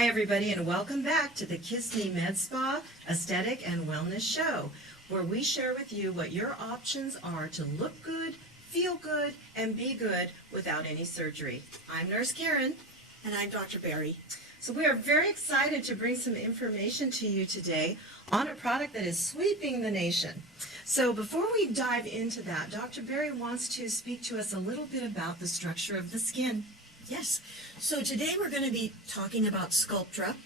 Hi everybody, and welcome back to the Kiss Me Med Spa Aesthetic and Wellness Show, where we share with you what your options are to look good, feel good, and be good without any surgery. I'm Nurse Karen. And I'm Dr. Barry. So we are very excited to bring some information to you today on a product that is sweeping the nation. So before we dive into that, Dr. Barry wants to speak to us a little bit about the structure of the skin. Yes. So today we're going to be talking about Sculptra.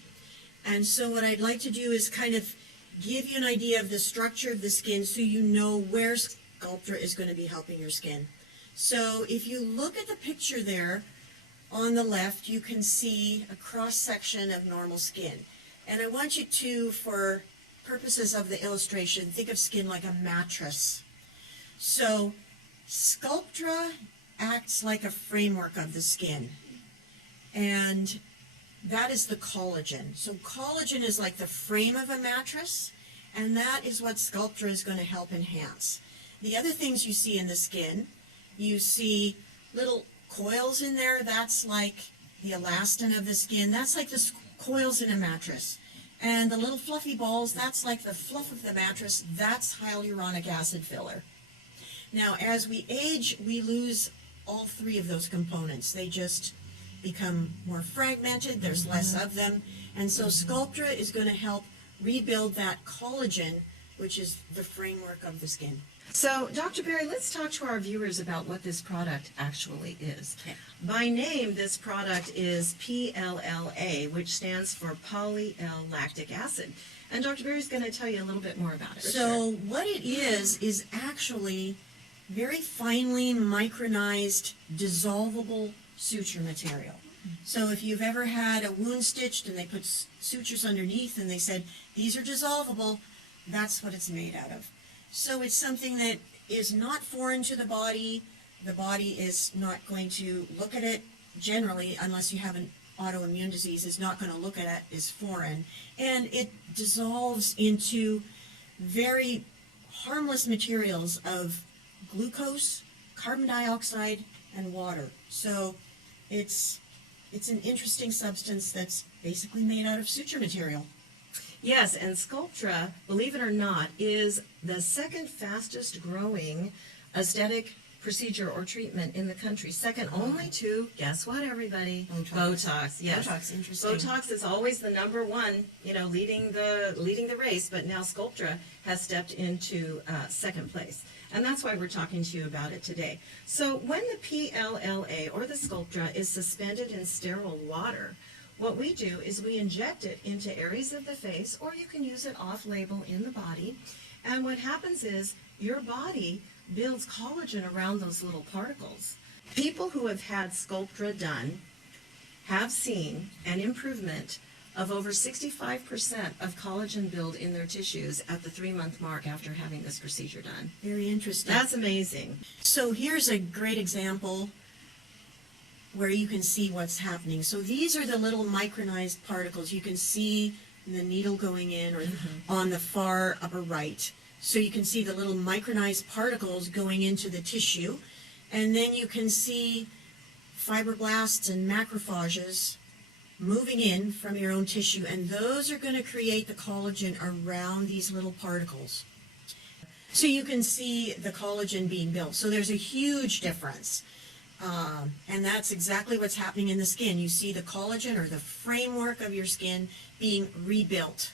And so what I'd like to do is kind of give you an idea of the structure of the skin so you know where Sculptra is going to be helping your skin. So if you look at the picture there on the left, you can see a cross-section of normal skin. And I want you to, for purposes of the illustration, think of skin like a mattress. So Sculptra acts like a framework of the skin, and that is the collagen. So collagen is like the frame of a mattress, and that is what Sculptra is going to help enhance. The other things you see in the skin, you see little coils in there. That's like the elastin of the skin. That's like the coils in a mattress. And the little fluffy balls, that's like the fluff of the mattress. That's hyaluronic acid filler. Now, as we age, we lose all three of those components. They just become more fragmented. There's less of them. And so Sculptra is going to help rebuild that collagen, which is the framework of the skin. So, Dr. Barry, let's talk to our viewers about what this product actually is. Okay. By name, this product is PLLA, which stands for poly-L-lactic acid. And Dr. Barry is going to tell you a little bit more about it. So what it is actually very finely micronized, dissolvable suture material. So if you've ever had a wound stitched and they put sutures underneath and they said, these are dissolvable, that's what it's made out of. So it's something that is not foreign to the body. The body is not going to look at it generally, unless you have an autoimmune disease, is not going to look at it as foreign. And it dissolves into very harmless materials of glucose, carbon dioxide, and water. So it's an interesting substance that's basically made out of suture material. Yes, and Sculptra, believe it or not, is the second fastest growing aesthetic procedure or treatment in the country. Second only to, guess what, everybody? Botox. Yes. Botox, interesting. Botox is always the number one, leading the race, but now Sculptra has stepped into second place. And that's why we're talking to you about it today. So when the PLLA, or the Sculptra, is suspended in sterile water, what we do is we inject it into areas of the face, or you can use it off-label in the body. And what happens is your body builds collagen around those little particles. People who have had Sculptra done have seen an improvement of over 65% of collagen build in their tissues at the 3-month mark after having this procedure done. Very interesting. That's amazing. So here's a great example where you can see what's happening. So these are the little micronized particles. You can see the needle going in, or on the far upper right. So you can see the little micronized particles going into the tissue. And then you can see fibroblasts and macrophages moving in from your own tissue. And those are going to create the collagen around these little particles. So you can see the collagen being built. So there's a huge difference. And that's exactly what's happening in the skin. You see the collagen, or the framework of your skin, being rebuilt.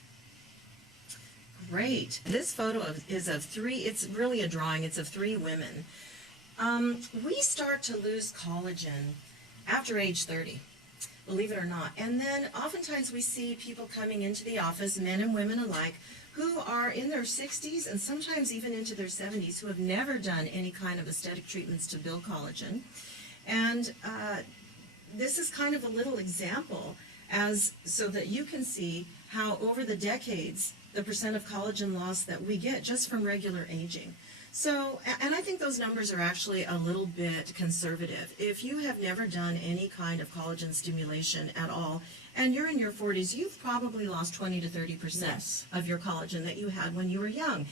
Great. This photo is of 3, it's really a drawing, it's of 3 women. We start to lose collagen after age 30, believe it or not. And then oftentimes we see people coming into the office, men and women alike, who are in their 60s and sometimes even into their 70s, who have never done any kind of aesthetic treatments to build collagen. And this is kind of a little example so that you can see how over the decades, the percent of collagen loss that we get just from regular aging. So, and I think those numbers are actually a little bit conservative. If you have never done any kind of collagen stimulation at all, and you're in your 40s, you've probably lost 20 to 30% of your collagen that you had when you were young.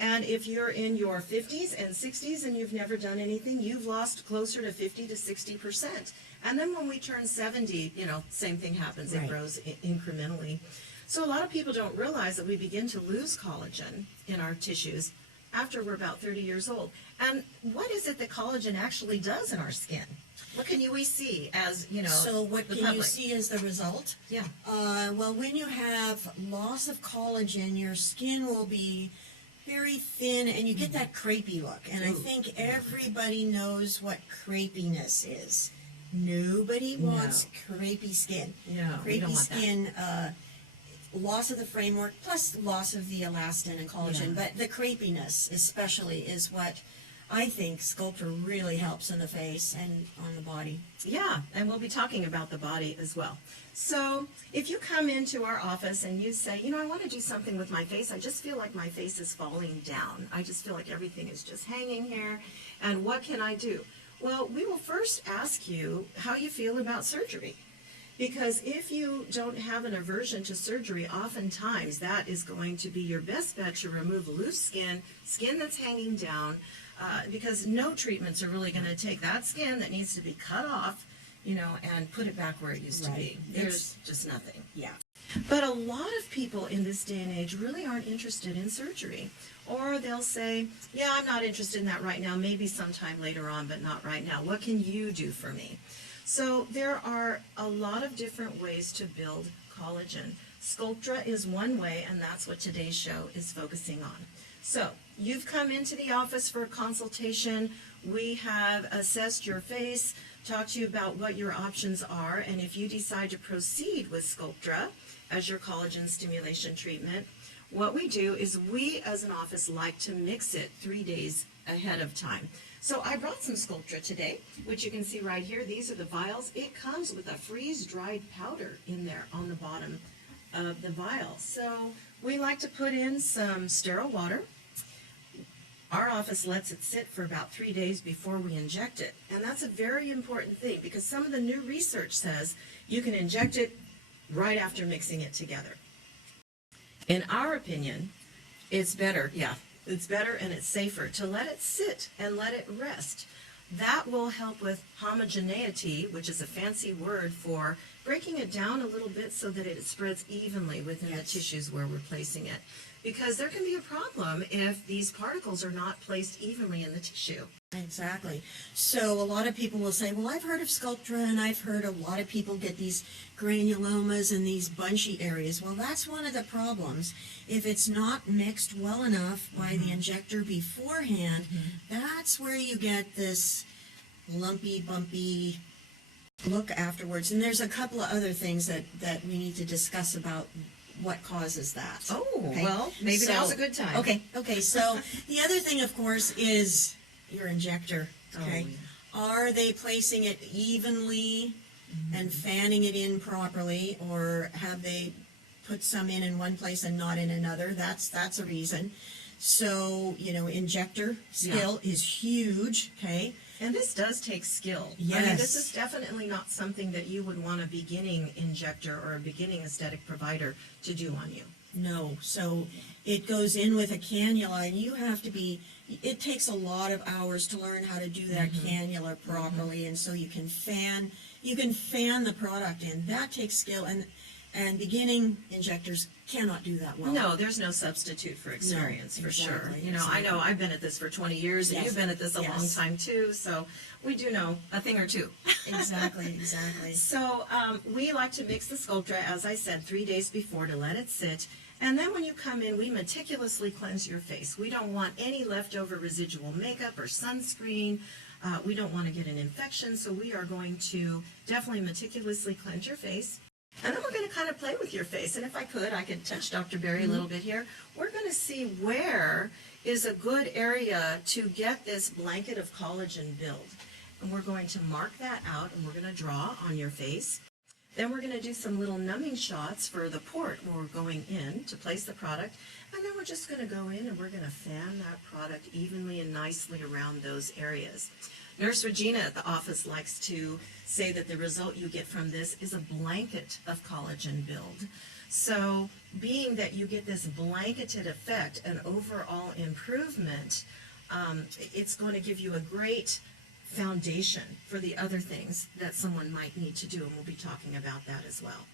And if you're in your 50s and 60s and you've never done anything, you've lost closer to 50 to 60%. And then when we turn 70, same thing happens. It Right. grows incrementally. So a lot of people don't realize that we begin to lose collagen in our tissues after we're about 30 years old. And what is it that collagen actually does in our skin? What can we see as, So what the can you public? see as the result? Yeah. Well, when you have loss of collagen, your skin will be very thin, and you get that crepey look. And I Ooh. think everybody knows what crepiness is. Nobody wants crepey skin. No, we don't Crepey want that. skin, loss of the framework, plus loss of the elastin and collagen. Yeah. But the crepiness, especially, is what I think Sculptra really helps in the face and on the body. Yeah, and we'll be talking about the body as well. So if you come into our office and you say, I want to do something with my face, I just feel like my face is falling down. I just feel like everything is just hanging here, and what can I do? Well, we will first ask you how you feel about surgery. Because if you don't have an aversion to surgery, oftentimes that is going to be your best bet to remove loose skin that's hanging down, because no treatments are really going to take that skin that needs to be cut off, and put it back where it used to be. Right. There's just nothing. Yeah. But a lot of people in this day and age really aren't interested in surgery. Or they'll say, yeah, I'm not interested in that right now, maybe sometime later on, but not right now. What can you do for me? So there are a lot of different ways to build collagen. Sculptra is one way, and that's what today's show is focusing on. So you've come into the office for a consultation. We have assessed your face, talked to you about what your options are, and if you decide to proceed with Sculptra as your collagen stimulation treatment, what we do is we as an office like to mix it 3 days ahead of time. So I brought some Sculptra today, which you can see right here. These are the vials. It comes with a freeze-dried powder in there on the bottom of the vial. So we like to put in some sterile water. Our office lets it sit for about 3 days before we inject it. And that's a very important thing because some of the new research says you can inject it right after mixing it together. In our opinion, it's better, it's better and it's safer to let it sit and let it rest. That will help with homogeneity, which is a fancy word for breaking it down a little bit so that it spreads evenly within the tissues where we're placing it. Because there can be a problem if these particles are not placed evenly in the tissue. Exactly. So a lot of people will say, well, I've heard of Sculptra, and I've heard a lot of people get these granulomas and these bunchy areas. Well, that's one of the problems. If it's not mixed well enough by the injector beforehand, that's where you get this lumpy, bumpy look afterwards. And there's a couple of other things that we need to discuss about what causes that. Oh, Okay? well, maybe So- now's a good time. Okay, so the other thing, of course, is your injector, okay? Are they placing it evenly and fanning it in properly, or have they put some in one place and not in another? That's a reason. So, injector skill is huge, okay? And this does take skill. I mean, Yes. this is definitely not something that you would want a beginning injector or a beginning aesthetic provider to do on you. No, so it goes in with a cannula, and you have to be, it takes a lot of hours to learn how to do that cannula properly, and so you can fan the product in. That takes skill, and beginning injectors cannot do that well. No, there's no substitute for experience, for sure. exactly, I know I've been at this for 20 years, and Yes, you've been at this a long yes. time too, so we do know a thing or two. Exactly. So we like to mix the Sculptra, as I said, 3 days before to let it sit. And then when you come in, we meticulously cleanse your face. We don't want any leftover residual makeup or sunscreen. We don't want to get an infection, so we are going to definitely meticulously cleanse your face. And then we're going to kind of play with your face. And if I could touch Dr. Berry a little bit here. We're going to see where is a good area to get this blanket of collagen build. And we're going to mark that out, and we're going to draw on your face. Then we're going to do some little numbing shots for the port where we're going in to place the product. And then we're just going to go in and we're going to fan that product evenly and nicely around those areas. Nurse Regina at the office likes to say that the result you get from this is a blanket of collagen build. So being that you get this blanketed effect, an overall improvement, it's going to give you a great foundation for the other things that someone might need to do, and we'll be talking about that as well.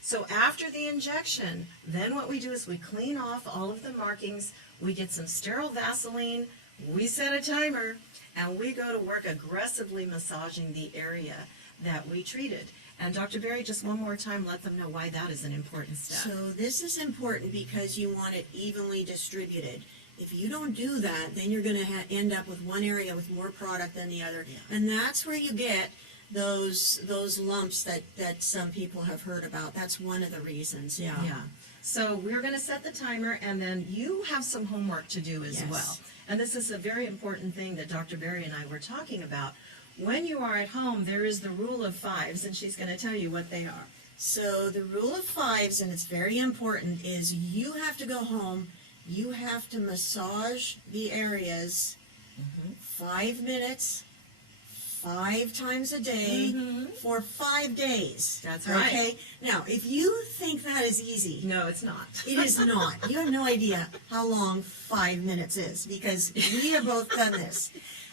So after the injection, then what we do is we clean off all of the markings, we get some sterile Vaseline, we set a timer, and we go to work aggressively massaging the area that we treated. And Dr. Berry, just one more time, let them know why that is an important step. So this is important because you want it evenly distributed. If you don't do that, then you're going to end up with one area with more product than the other. Yeah. And that's where you get those lumps that some people have heard about. That's one of the reasons, yeah. Yeah. So we're going to set the timer, and then you have some homework to do as Yes. well. And this is a very important thing that Dr. Berry and I were talking about. When you are at home, there is the rule of fives, and she's going to tell you what they are. So the rule of fives, and it's very important, is you have to go home, you have to massage the areas 5 minutes, 5 times a day for 5 days. That's right. Okay? Now, if you think that is easy, No, it's not. it is not. You have no idea how long 5 minutes is, because we have both done this.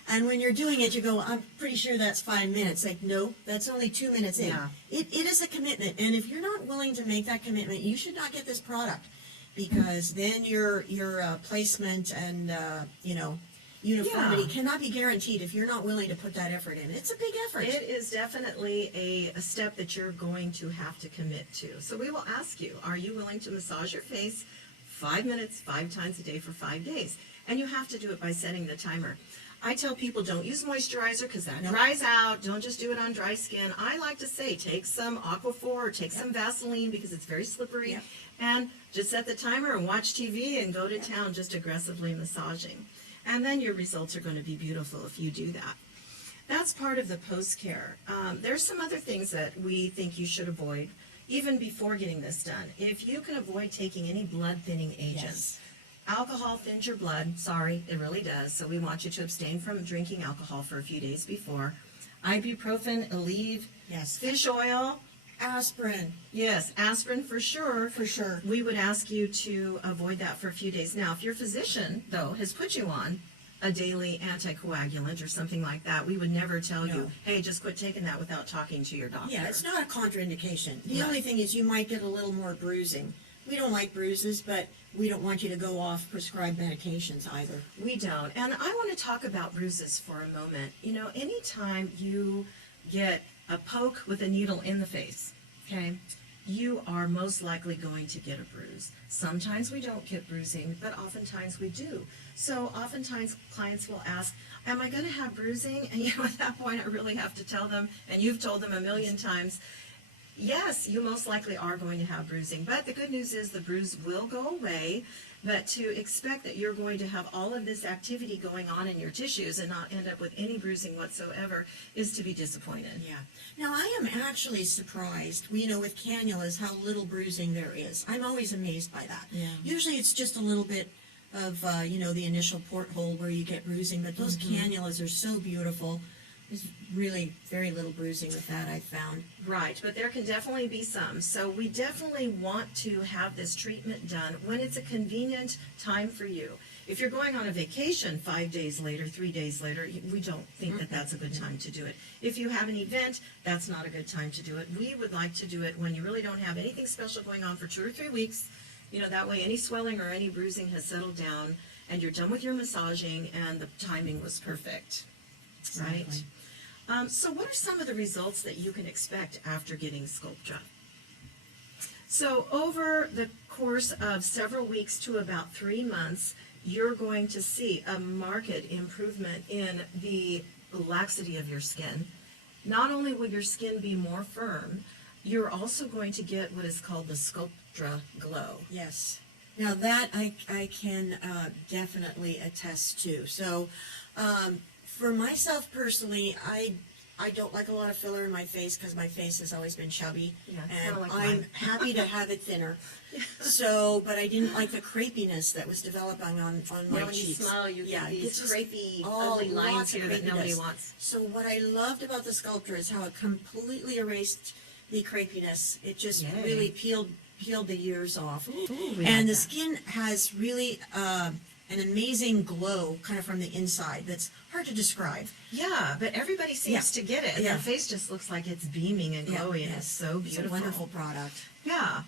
And when you're doing it, you go, I'm pretty sure that's 5 minutes. Like, no, that's only 2 minutes in. Yeah. It is a commitment. And if you're not willing to make that commitment, you should not get this product. Because then your placement and, uniformity Yeah. cannot be guaranteed if you're not willing to put that effort in. It's a big effort. It is definitely a step that you're going to have to commit to. So we will ask you, are you willing to massage your face 5 minutes, 5 times a day for 5 days? And you have to do it by setting the timer. I tell people don't use moisturizer because that dries out. Don't just do it on dry skin. I like to say take some Aquaphor or take some Vaseline because it's very slippery. Yep. And just set the timer and watch TV and go to town just aggressively massaging. And then your results are going to be beautiful if you do that. That's part of the post-care. There's some other things that we think you should avoid even before getting this done. If you can avoid taking any blood-thinning agents. Yes. Alcohol thins your blood. Sorry, it really does. So we want you to abstain from drinking alcohol for a few days before. Ibuprofen, Aleve, Yes. fish oil. Aspirin, Yes, aspirin for sure. for sure. We would ask you to avoid that for a few days. Now, if your physician, though, has put you on a daily anticoagulant or something like that, we would never tell you, No. hey, just quit taking that without talking to your doctor. Yeah, it's not a contraindication. The Right. only thing is you might get a little more bruising. We don't like bruises, but we don't want you to go off prescribed medications either. We don't. And I want to talk about bruises for a moment. You know, anytime you get a poke with a needle in the face, okay, you are most likely going to get a bruise. Sometimes we don't get bruising, but oftentimes we do. So oftentimes clients will ask, am I going to have bruising? And you know, at that point I really have to tell them, and you've told them a million times, yes, you most likely are going to have bruising, but the good news is the bruise will go away, but to expect that you're going to have all of this activity going on in your tissues and not end up with any bruising whatsoever is to be disappointed. Yeah. Now, I am actually surprised, with cannulas, how little bruising there is. I'm always amazed by that. Yeah. Usually it's just a little bit of, the initial porthole where you get bruising, but those cannulas are so beautiful. There's really very little bruising with that, I've found. Right, but there can definitely be some. So we definitely want to have this treatment done when it's a convenient time for you. If you're going on a vacation 5 days later, 3 days later, we don't think that that's a good time to do it. If you have an event, that's not a good time to do it. We would like to do it when you really don't have anything special going on for 2 or 3 weeks. That way any swelling or any bruising has settled down and you're done with your massaging and the timing was perfect. Right? Exactly. So what are some of the results that you can expect after getting Sculptra? So over the course of several weeks to about 3 months, you're going to see a marked improvement in the laxity of your skin. Not only will your skin be more firm, you're also going to get what is called the Sculptra glow. Yes. Now that I can definitely attest to. So for myself personally, I don't like a lot of filler in my face because my face has always been chubby. Yeah, and kinda like I'm mine. happy to have it thinner. So, but I didn't like the crepiness that was developing on my When you cheeks. smile, you Yeah, get it these gets crepey, all ugly lines lots of here that nobody crepiness. wants. So what I loved about the Sculptra is how it completely erased the crepiness. It just Yay. really peeled the years off. Ooh, we And like the that. skin has really an amazing glow kind of from the inside that's hard to describe. Yeah, but everybody seems to get it. And Yeah. their face just looks like it's beaming and glowing. Yeah. It's so beautiful. It's a wonderful product. Yeah.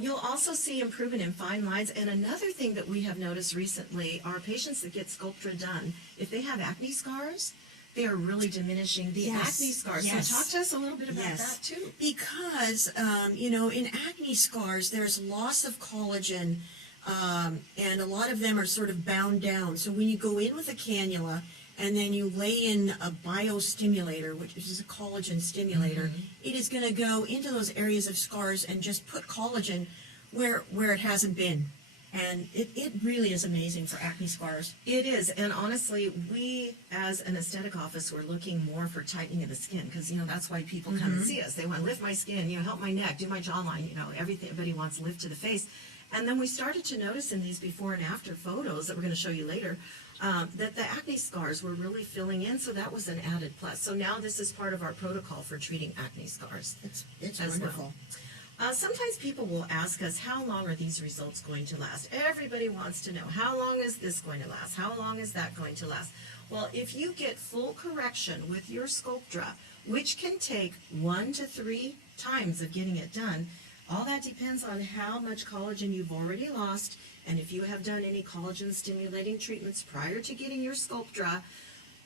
You'll also see improvement in fine lines. And another thing that we have noticed recently are patients that get Sculptra done, if they have acne scars, they are really diminishing the Yes, acne scars. yes. So talk to us a little bit about Yes. that too. Because, in acne scars, there's loss of collagen, and a lot of them are sort of bound down. So when you go in with a cannula and then you lay in a bio-stimulator, which is a collagen stimulator, it is going to go into those areas of scars and just put collagen where it hasn't been. And it really is amazing for acne scars. It is, and honestly, we as an aesthetic office were looking more for tightening of the skin because that's why people come and see us. They want to lift my skin, help my neck, do my jawline, everybody wants lift to the face. And then we started to notice in these before and after photos that we're going to show you later that the acne scars were really filling in, so that was an added plus. So now this is part of our protocol for treating acne scars. It's as wonderful. well. Sometimes people will ask us, how long are these results going to last? Everybody wants to know, how long is this going to last? How long is that going to last? Well, if you get full correction with your Sculptra, which can take 1 to 3 times of getting it done, all that depends on how much collagen you've already lost, and if you have done any collagen stimulating treatments prior to getting your Sculptra.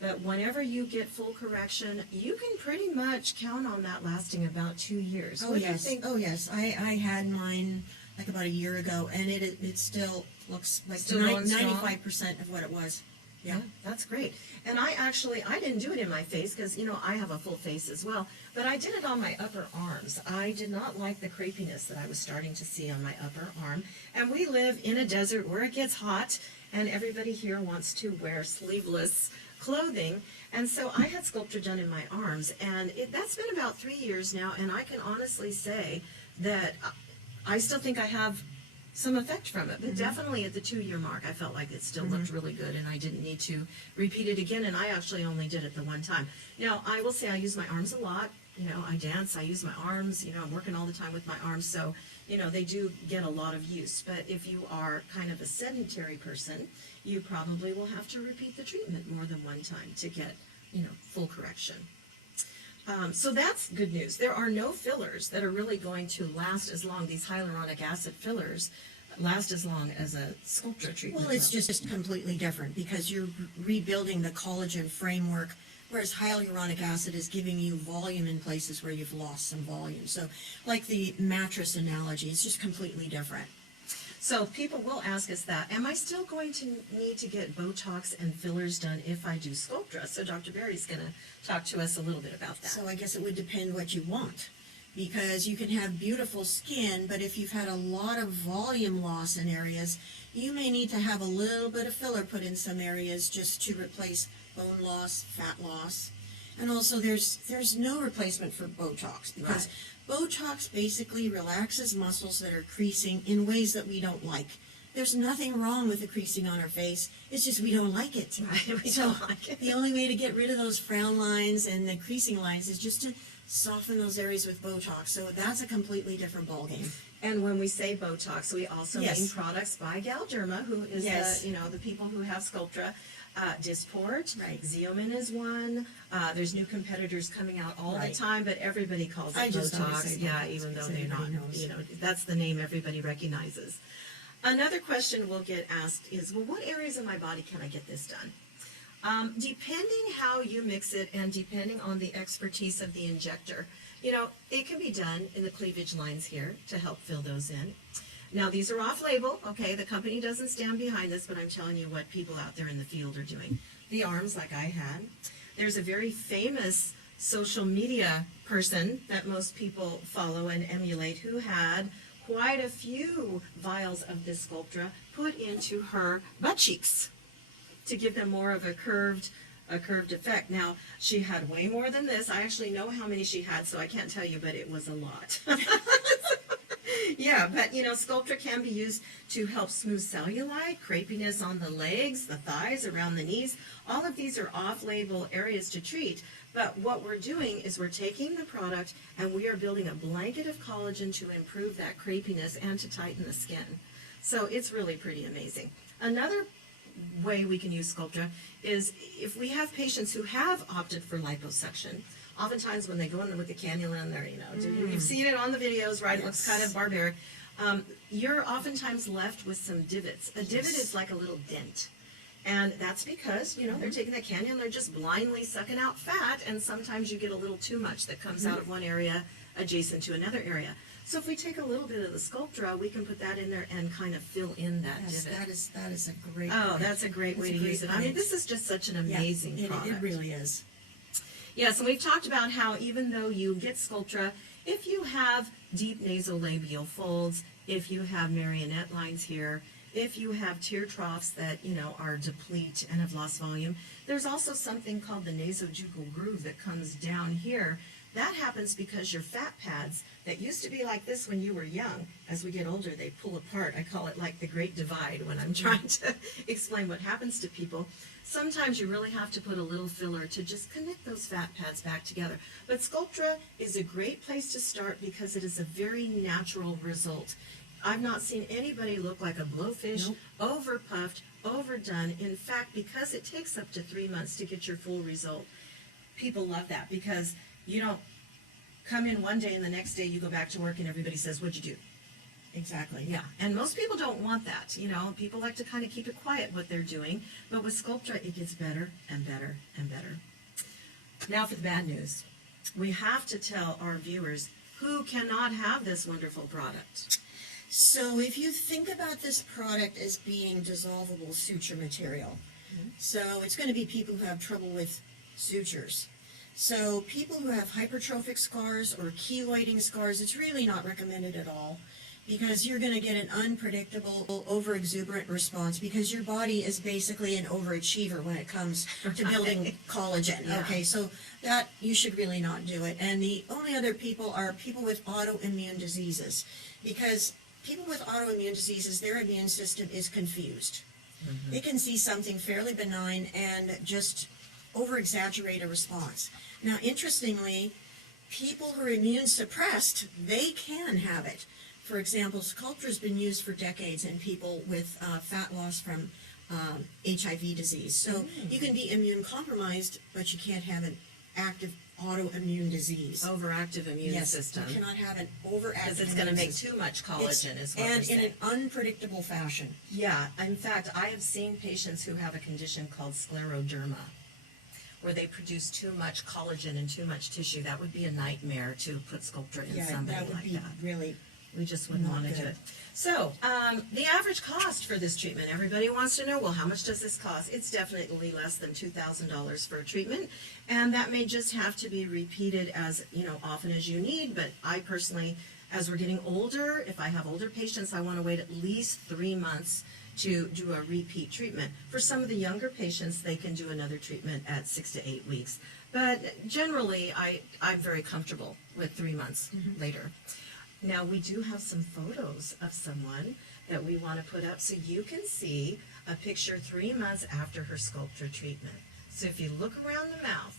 But whenever you get full correction, you can pretty much count on that lasting about 2 years. Oh, What do you yes. think? Oh, yes. I had mine like about a year ago, and it still looks like Still going strong? 95% of what it was. Yeah, that's great. And I didn't do it in my face because, I have a full face as well, but I did it on my upper arms. I did not like the crepiness that I was starting to see on my upper arm. And we live in a desert where it gets hot, and everybody here wants to wear sleeveless clothing. And so I had Sculptra done in my arms, and that's been about 3 years now, and I can honestly say that I still think I have some effect from it, but definitely at the 2-year mark, I felt like it still looked really good, and I didn't need to repeat it again, and I actually only did it the one time. Now, I will say I use my arms a lot. I dance, I use my arms, I'm working all the time with my arms, so, they do get a lot of use. But if you are kind of a sedentary person, you probably will have to repeat the treatment more than one time to get, full correction. So that's good news. There are no fillers that are really going to last as long. These hyaluronic acid fillers last as long as a Sculptra treatment. Well, it's just completely different because you're rebuilding the collagen framework, whereas hyaluronic acid is giving you volume in places where you've lost some volume. So, like the mattress analogy, it's just completely different. So people will ask us that, am I still going to need to get Botox and fillers done if I do Sculptra? So Dr. Berry's going to talk to us a little bit about that. So I guess it would depend what you want, because you can have beautiful skin, but if you've had a lot of volume loss in areas, you may need to have a little bit of filler put in some areas just to replace bone loss, fat loss. And also there's no replacement for Botox, because Botox basically relaxes muscles that are creasing in ways that we don't like. There's nothing wrong with the creasing on our face. It's just we don't like it. We So don't like it. the only way to get rid of those frown lines and the creasing lines is just to soften those areas with Botox. So that's a completely different ballgame. And when we say Botox, we also Yes. mean products by Galderma, who is Yes. the people who have Sculptra. Dysport, Right. Xeomin is one. There's new competitors coming out all Right. the time, but everybody calls it I just always Botox. say Yeah, Botox even though because they're not. everybody knows. That's the name everybody recognizes. Another question we'll get asked is, well, what areas of my body can I get this done? Depending how you mix it and depending on the expertise of the injector, it can be done in the cleavage lines here to help fill those in. Now, these are off-label, okay? The company doesn't stand behind this, but I'm telling you what people out there in the field are doing. The arms, like I had. There's a very famous social media person that most people follow and emulate who had quite a few vials of this Sculptra put into her butt cheeks to give them more of a curved effect. Now, she had way more than this. I actually know how many she had, so I can't tell you, but it was a lot. Yeah, but Sculptra can be used to help smooth cellulite, crepiness on the legs, the thighs, around the knees. All of these are off-label areas to treat. But what we're doing is we're taking the product and we are building a blanket of collagen to improve that crepiness and to tighten the skin. So it's really pretty amazing. Another way we can use Sculptra is if we have patients who have opted for liposuction. Oftentimes when they go in with the cannula in there, you've seen it on the videos, right? It looks kind of barbaric. You're oftentimes left with some divots. A divot is like a little dent. And that's because, they're taking that cannula and they're just blindly sucking out fat, and sometimes you get a little too much that comes out of one area adjacent to another area. So if we take a little bit of the Sculptra, we can put that in there and kind of fill in that divot. That is a great point. That's a great way to use it. I mean, this is just such an amazing product. It really is. Yes, and we've talked about how even though you get Sculptra, if you have deep nasolabial folds, if you have marionette lines here, if you have tear troughs that, are deplete and have lost volume, there's also something called the nasojugal groove that comes down here. That happens because your fat pads that used to be like this when you were young, as we get older, they pull apart. I call it like the great divide when I'm trying to explain what happens to people. Sometimes you really have to put a little filler to just connect those fat pads back together. But Sculptra is a great place to start because it is a very natural result. I've not seen anybody look like a blowfish, overpuffed, overdone. In fact, because it takes up to 3 months to get your full result, people love that because you don't come in one day and the next day you go back to work and everybody says, "What'd you do?" Exactly. Yeah, and most people don't want that. People like to kind of keep it quiet what they're doing, but with Sculptra, it gets better and better and better. Now for the bad news. We have to tell our viewers who cannot have this wonderful product. So if you think about this product as being dissolvable suture material, so it's going to be people who have trouble with sutures. So people who have hypertrophic scars or keloiding scars, it's really not recommended at all because you're going to get an unpredictable, over-exuberant response because your body is basically an overachiever when it comes to building collagen. Yeah. Okay, so that you should really not do it. And the only other people are people with autoimmune diseases because people with autoimmune diseases, their immune system is confused. They can see something fairly benign and just over-exaggerate a response. Now, interestingly, people who are immune suppressed, they can have it. For example, Sculptra has been used for decades in people with fat loss from HIV disease. So you can be immune compromised, but you can't have an active autoimmune disease. Overactive immune system. You cannot have an overactive Because it's going to make too much collagen is what we're and saying. in an unpredictable fashion. Yeah, in fact, I have seen patients who have a condition called scleroderma, where they produce too much collagen and too much tissue. That would be a nightmare to put Sculptra in somebody that would like be that. really. We just wouldn't want to do good. it. So, the average cost for this treatment, everybody wants to know, well, how much does this cost? It's definitely less than $2,000 for a treatment, and that may just have to be repeated as, often as you need, but I personally, as we're getting older, if I have older patients, I want to wait at least 3 months to do a repeat treatment. For some of the younger patients, they can do another treatment at 6 to 8 weeks. But generally, I'm very comfortable with 3 months later. Now, we do have some photos of someone that we want to put up so you can see a picture 3 months after her Sculptra treatment. So if you look around the mouth,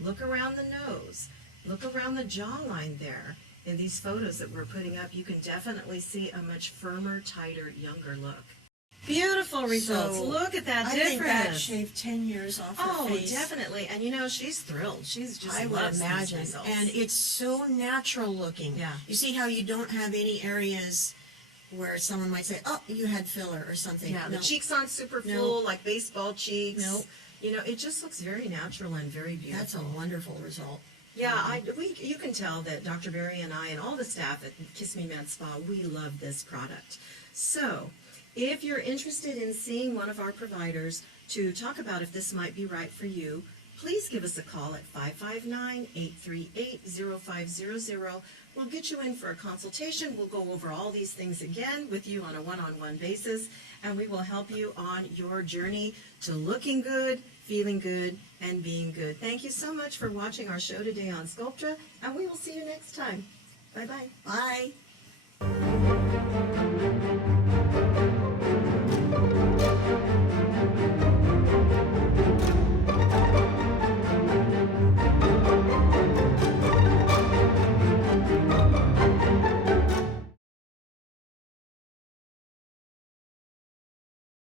look around the nose, look around the jawline there, in these photos that we're putting up, you can definitely see a much firmer, tighter, younger look. Beautiful results. So, Look at that I difference. think that shaved 10 years off her face. Oh, definitely. And she's thrilled. She's just I would loves these imagine. results. And it's so natural looking. Yeah. You see how you don't have any areas where someone might say, "Oh, you had filler" or something. Yeah, the No. cheeks aren't super No. full like baseball cheeks. Nope. It just looks very natural and very beautiful. That's a wonderful result. Yeah, you can tell that Dr. Berry and I and all the staff at Kiss Me Med Spa, we love this product. So, if you're interested in seeing one of our providers to talk about if this might be right for you, please give us a call at 559-838-0500. We'll get you in for a consultation. We'll go over all these things again with you on a one-on-one basis, and we will help you on your journey to looking good, feeling good, and being good. Thank you so much for watching our show today on Sculptra, and we will see you next time. Bye-bye. Bye.